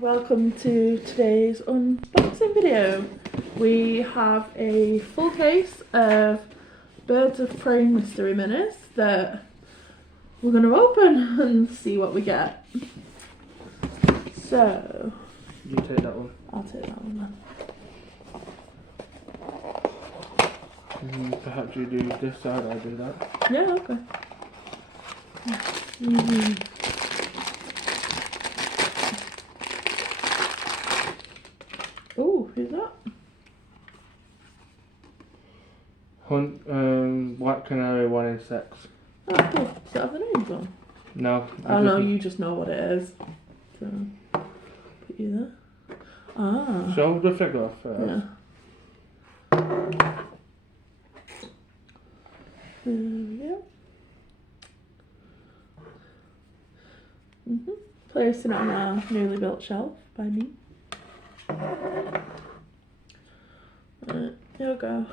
Welcome to today's unboxing video. We have a full case of Birds of Prey mystery minis that we're going to open and see what we get. So, You take that one. I'll take that one then. Perhaps you do this side, I do that. Yeah, okay. Oh, who's that? Black Canary 1 in 6. Oh, cool. Does that have the names on? No. Oh no, you just know what it is. So, put you there. Ah. Show the figure first. Yeah. There we go. Placing it on our newly built shelf by me. Right, here we go.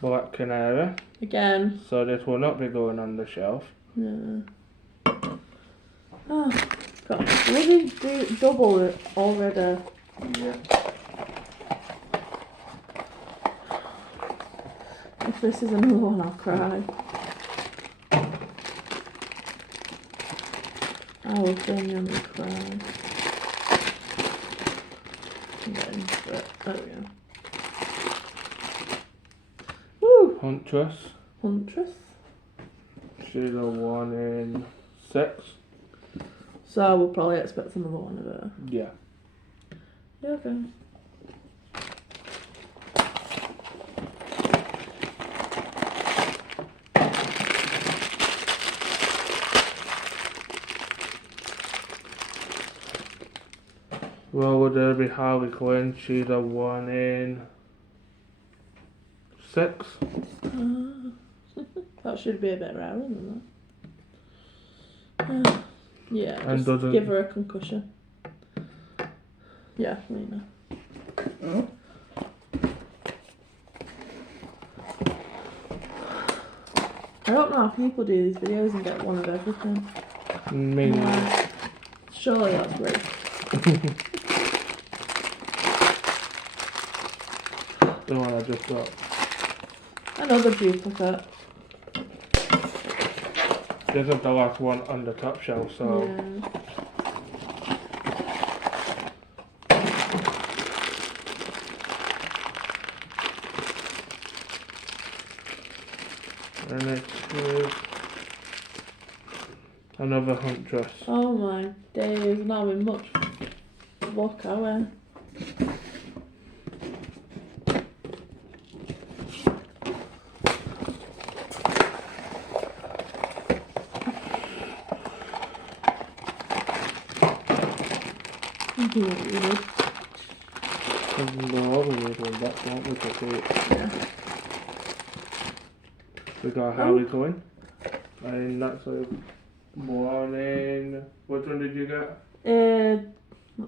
Black Canary. Again. So this will not be going on the shelf. Yeah. Oh, got bloody double it already. Yeah. If this is another one, I'll cry. I will genuinely cry. I'm getting into it. There we go. Woo! Huntress. Huntress. She's a 1 in 6. So we'll probably expect another one of her. Yeah. Yeah, okay. Well, would there be Harley Quinn? She's a 1 in 6. That should be a bit rarer than that. Yeah, And just doesn't- give her a concussion. Yeah, Lena. I don't know how people do these videos and get one of everything. Me. Yeah. Surely that's great. The one I just got. Another duplicate. This is the last one on the top shelf, so. Yeah. And it is another Huntress. Oh my days, not having much luck, are we? That's what we could do. Yeah. We got Harley Quinn. And that's a 1 in. Which one did you get?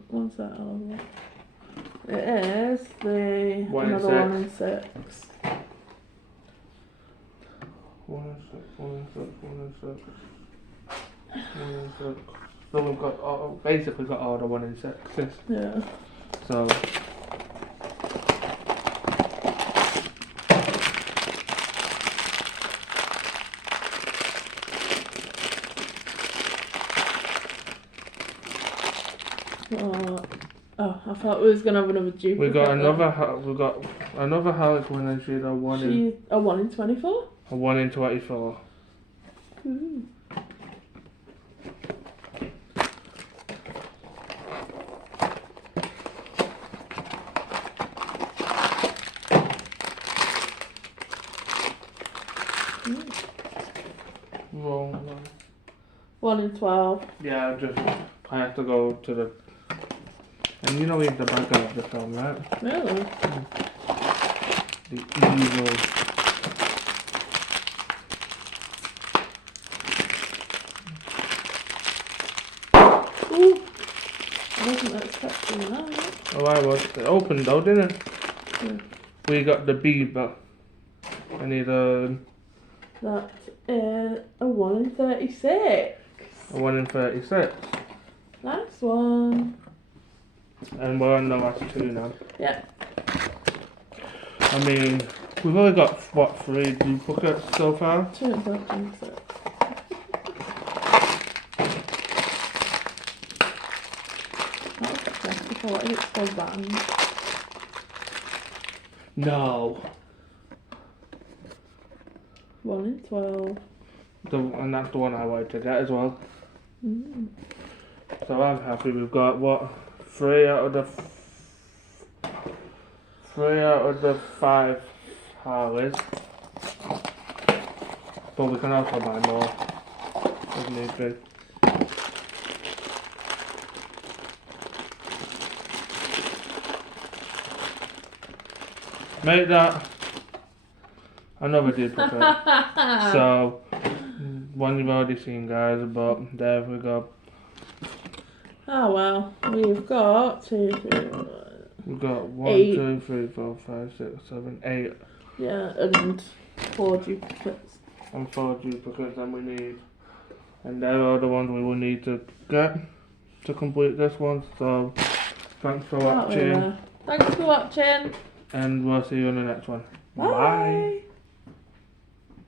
What's that? Oh, it is the 1 in another 6. 1 in 6. 1 in 6, 1 in 6, 1 in 6. 1 in 6. So we've got basically got all the 1 in 6s. Yeah. So. Oh, I thought we was gonna have another duplicate. We got another Harley Quinn and she's a 1 in. She's a 1 in 24? A 1 in 24. Ooh. Wrong one. 1 in 12. Yeah, I have to go to the. And you know, even the back of the film, right? Really? The evil. Ooh. wasn't expecting that. Oh, I was. It opened though, didn't it? Yeah. We got the beaver. I need a That is a 1 in 36. 1 in 36. Nice one. And we're on the last 2 now. Yeah. I mean, we've only got, what, 3 duplicates so far? 2 in 36. That was successful. What is it called? Band. No. 1 in 12. And that's the one I wanted to get as well. Mm. So I'm happy we've got, what, 3 out of the 5 Harleys. But we can also buy more if need be. Make that another duplicate. So, one you've already seen, guys, but there we go. Oh well, we've got 2, 3, We've got 1, 8. 2, 3, 4, 5, 6, 7, 8. Yeah, and 4 duplicates. And 4 duplicates, and we need. And there are the ones we will need to get to complete this one. So, thanks for watching. Thanks for watching. And we'll see you in the next one. Bye.